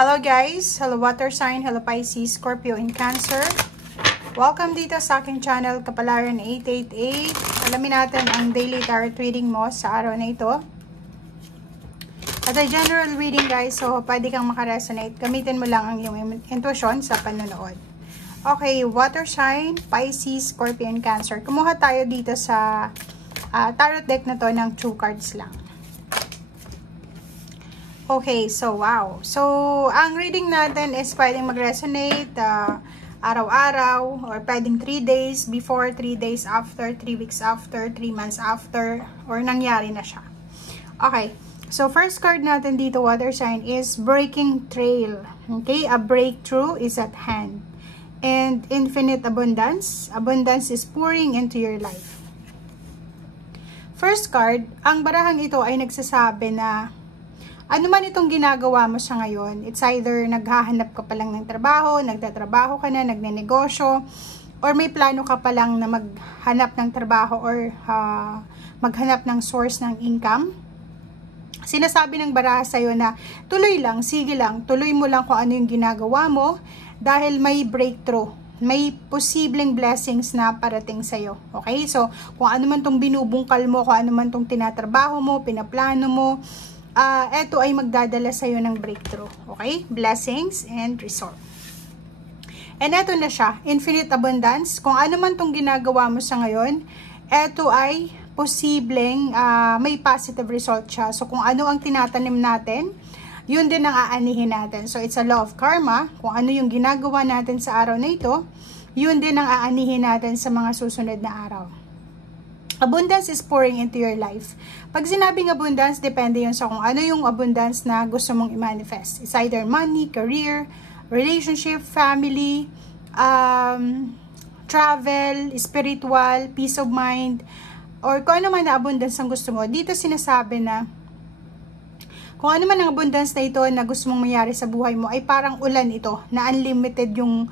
Hello guys! Hello water sign, hello Pisces, Scorpio, and Cancer. Welcome dito sa aking channel, Kapalaran 888. Alamin natin ang daily tarot reading mo sa araw na ito. At a general reading guys, so pwede kang makaresonate. Gamitin mo lang ang iyong intuition sa panonood. Okay, water sign, Pisces, Scorpio, and Cancer. Kumuha tayo dito sa tarot deck na to ng 2 cards lang. Okay, so wow. So, ang reading natin is pwedeng mag-resonate araw-araw or pwedeng 3 days before, 3 days after, 3 weeks after, 3 months after, or nangyari na siya. Okay, so first card natin dito, water sign, is breaking trail. Okay, a breakthrough is at hand. And infinite abundance. Abundance is pouring into your life. First card, ang barahang ito ay nagsasabi na ano man itong ginagawa mo sa ngayon, it's either naghahanap ka pa lang ng trabaho, nagtatrabaho ka na, nagnenegosyo, or may plano ka pa lang na maghanap ng trabaho or maghanap ng source ng income. Sinasabi ng baraha sa'yo na tuloy lang, sige lang, tuloy mo lang kung ano yung ginagawa mo dahil may breakthrough. May posibleng blessings na parating sa'yo. Okay? So, kung ano man itong binubungkal mo, kung ano man itong tinatrabaho mo, pinaplano mo, eto ay magdadala sa'yo ng breakthrough. Okay? Blessings and result. And eto na siya. Infinite abundance. Kung ano man tong ginagawa mo sa ngayon, eto ay posibleng may positive result siya. So, kung ano ang tinatanim natin, yun din ang aanihin natin. So, it's a law of karma. Kung ano yung ginagawa natin sa araw na ito, yun din ang aanihin natin sa mga susunod na araw. Abundance is pouring into your life. Pag sinabing abundance, depende yun sa kung ano yung abundance na gusto mong i-manifest. It's either money, career, relationship, family, travel, spiritual, peace of mind, or kung ano man na abundance ang gusto mo. Dito sinasabi na kung ano man ang abundance na ito na gusto mong mayari sa buhay mo, ay parang ulan ito, na unlimited yung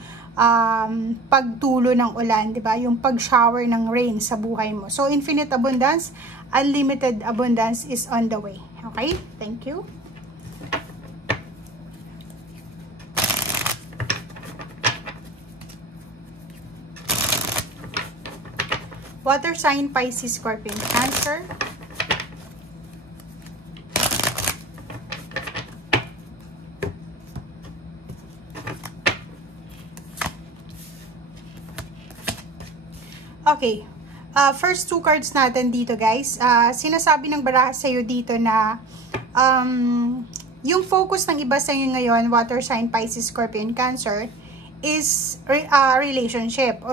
pagtulo ng ulan, di ba? Yung pag-shower ng rain sa buhay mo. So, infinite abundance, unlimited abundance is on the way. Okay? Thank you. Water sign, Pisces, Scorpio, Cancer. Okay, first 2 cards natin dito guys, sinasabi ng baraha sa'yo dito na yung focus ng iba sa'yo ngayon, water sign, Pisces, Scorpio, and Cancer, is relationship.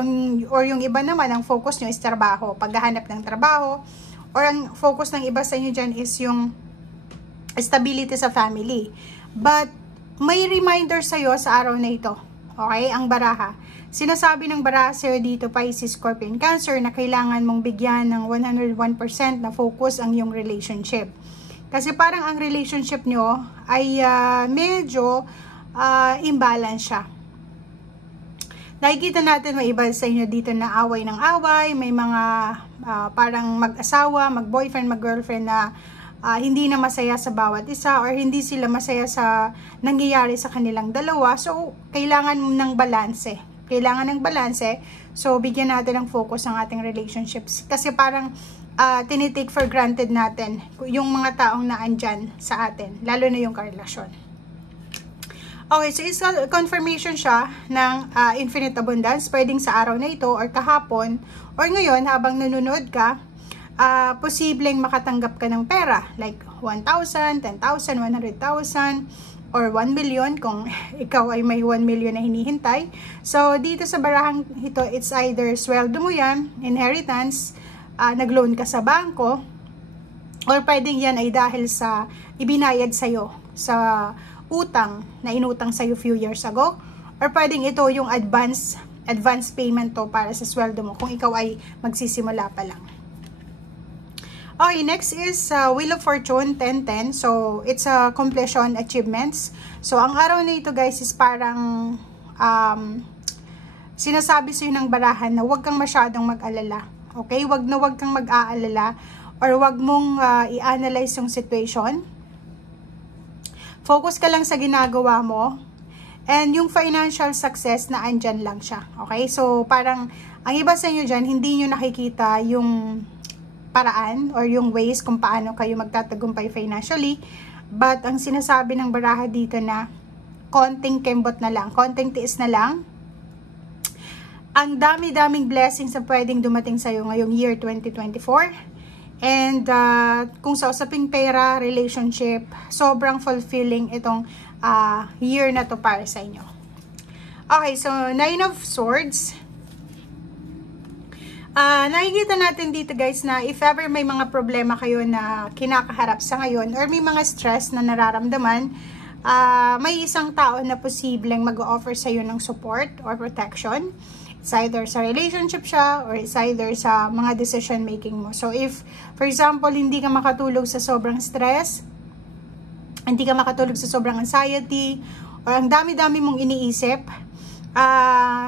Or yung iba naman, ang focus nyo is trabaho, paghahanap ng trabaho, or ang focus ng iba sa inyo dyan is yung stability sa family. But may reminder sa'yo sa araw na ito, okay, ang baraha. Sinasabi ng baraha sa'yo dito, Pisces, Scorpio, and Cancer, na kailangan mong bigyan ng 101% na focus ang iyong relationship. Kasi parang ang relationship nyo ay medyo imbalance siya. Nakikita natin may iba sa inyo dito na away ng away, may mga parang mag-asawa, mag-boyfriend, mag-girlfriend na hindi na masaya sa bawat isa or hindi sila masaya sa nangyayari sa kanilang dalawa. So, kailangan ng balanse. Kailangan ng balanse. So, bigyan natin ng focus ang ating relationships. Kasi parang tinitake for granted natin yung mga taong naandyan sa atin. Lalo na yung karelasyon. Okay, so is confirmation siya ng infinite abundance. Pwedeng sa araw na ito or kahapon or ngayon habang nanonood ka, posibleng makatanggap ka ng pera. Like 1,000, 10,000, 100,000, or 1 million kung ikaw ay may 1 million na hinihintay. So, dito sa barahang ito, it's either sweldo mo yan, inheritance, nag-loan ka sa bangko, or pwedeng yan ay dahil sa ibinayad sa'yo sa utang na inutang sa'yo few years ago, or pwedeng ito yung advance payment to para sa sweldo mo kung ikaw ay magsisimula pa lang. Okay, next is Wheel of Fortune 10-10. So, it's a completion achievements. So, ang araw na ito guys is parang sinasabi sa'yo ng barahan na huwag kang masyadong mag-alala. Okay? Huwag kang mag-aalala or huwag mong i-analyze yung situation. Focus ka lang sa ginagawa mo. And yung financial success na andyan lang siya. Okay? So, parang, ang iba sa inyo dyan, hindi nyo nakikita yung paraan or yung ways kung paano kayo magtatagumpay financially. But, ang sinasabi ng baraha dito na, konting kembot na lang, konting tiis na lang, ang dami-daming blessings na pwedeng dumating sa'yo ngayong year 2024. And kung sa usaping pera, relationship, sobrang fulfilling itong year na to para sa inyo. Okay, so 9 of Swords. Nakikita natin dito guys na if ever may mga problema kayo na kinakaharap sa ngayon or may mga stress na nararamdaman, may isang tao na posibleng mag-offer sa'yo ng support or protection. It's either sa relationship siya or it's either sa mga decision making mo. So if, for example, hindi ka makatulog sa sobrang stress, hindi ka makatulog sa sobrang anxiety, or ang dami-dami mong iniisip,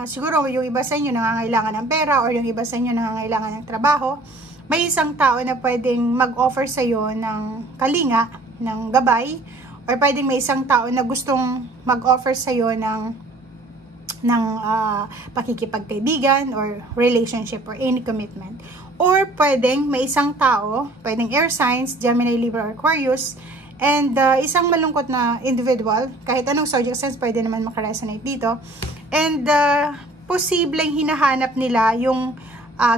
siguro yung iba sa inyo nangangailangan ng pera or yung iba sa inyo nangangailangan ng trabaho, may isang tao na pwedeng mag-offer sa'yo ng kalinga, ng gabay, or pwedeng may isang tao na gustong mag-offer sa'yo ng pakikipagkaibigan or relationship or any commitment. Or pwedeng may isang tao, pwedeng air signs, Gemini, Libra, or Aquarius, and isang malungkot na individual, kahit anong zodiac signs pwede naman makaresonate dito, and posibleng hinahanap nila yung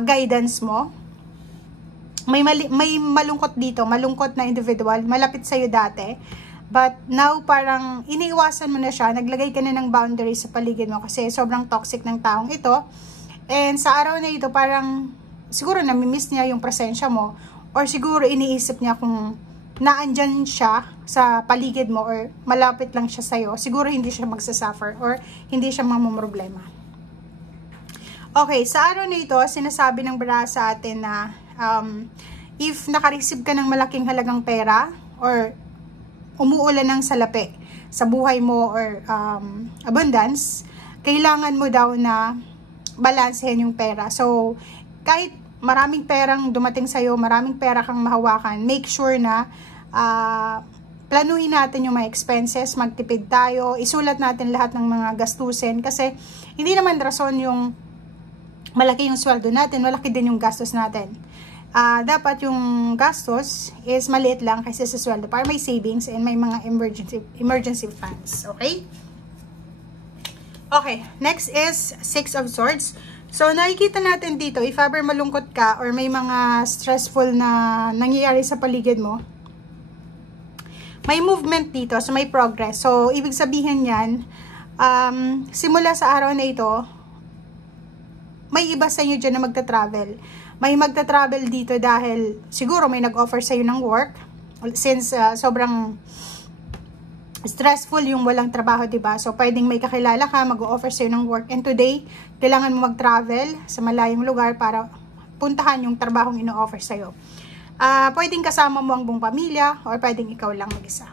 guidance mo. May malungkot dito, malungkot na individual, malapit sa'yo dati. But now, parang iniiwasan mo na siya, naglagay ka na ng boundaries sa paligid mo kasi sobrang toxic ng taong ito. And sa araw na ito, parang siguro namimiss niya yung presensya mo or siguro iniisip niya kung naandyan siya sa paligid mo or malapit lang siya sa'yo, siguro hindi siya magsasuffer or hindi siya mamumroblema. Okay, sa araw na ito, sinasabi ng baraha sa atin na if nakareceive ka ng malaking halagang pera or umuulan ng salapi sa buhay mo or abundance, kailangan mo daw na balansehin yung pera. So, kahit maraming perang dumating sa'yo, maraming pera kang mahawakan, make sure na planuhin natin yung mga expenses, magtipid tayo, isulat natin lahat ng mga gastusin kasi hindi naman rason yung malaki yung sweldo natin, malaki din yung gastos natin. Dapat yung gastos is maliit lang kasi sa sweldo para may savings and may mga emergency funds. Okay? Okay, next is 6 of Swords. So, nakikita natin dito, if ever malungkot ka or may mga stressful na nangyayari sa paligid mo, may movement dito, so may progress. So, ibig sabihin yan, simula sa araw na ito, may iba sa inyo dyan na magta-travel. May magta-travel dito dahil siguro may nag-offer sa'yo ng work. Since sobrang stressful yung walang trabaho, diba? So, pwedeng may kakilala ka, mag-offer sa'yo ng work. And today, kailangan mo mag-travel sa malayong lugar para puntahan yung trabahong ino-offer sa'yo. Pwedeng kasama mo ang buong pamilya or pwedeng ikaw lang mag-isa.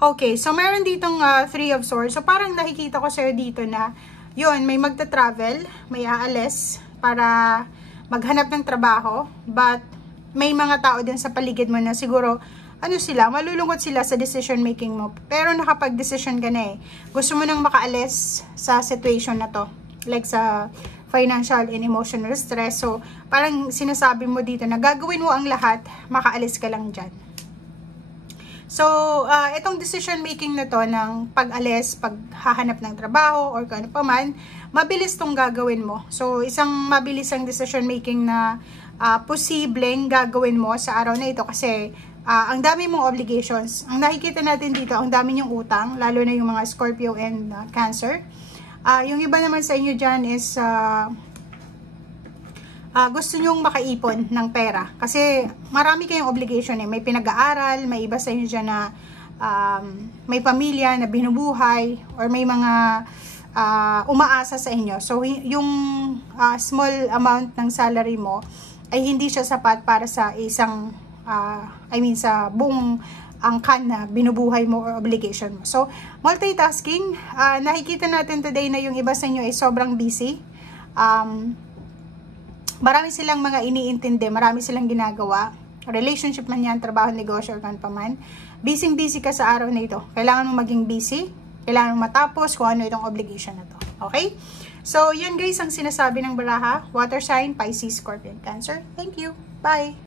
Okay, so meron ditong 3 of Swords. So, parang nakikita ko sa'yo dito na yun, may magta-travel, may aalis para maghanap ng trabaho, but may mga tao din sa paligid mo na siguro, malulungkot sila sa decision making mo, pero nakapag-decision ka na eh. Gusto mo nang makaalis sa situation na to, like sa financial and emotional stress. So, parang sinasabi mo dito na gagawin mo ang lahat, makaalis ka lang dyan. So, itong decision making na to ng pag-alis, paghahanap ng trabaho, or kung ano pa man, mabilis tong gagawin mo. So, isang mabilis ang decision making na posibleng gagawin mo sa araw na ito kasi ang dami mong obligations. Ang nakikita natin dito, ang dami nyong utang, lalo na yung mga Scorpio and Cancer. Yung iba naman sa inyo dyan is gusto nyong makaipon ng pera kasi marami kayong obligation eh. May pinag-aaral, may iba sa inyo dyan na may pamilya na binubuhay or may mga umaasa sa inyo. So, yung small amount ng salary mo ay hindi siya sapat para sa isang sa buong angkan na binubuhay mo or obligation mo. So, multitasking, nakikita natin today na yung iba sa inyo ay sobrang busy. Marami silang mga iniintindi, marami silang ginagawa. relationship man yan, trabaho, negosyo, or kan pa man, busy ka sa araw na ito. Kailangan mo maging busy, kailangan mo matapos kung ano itong obligation na to. Okay? So, yun guys ang sinasabi ng baraha. Water sign, Pisces, Scorpion, Cancer. Thank you. Bye!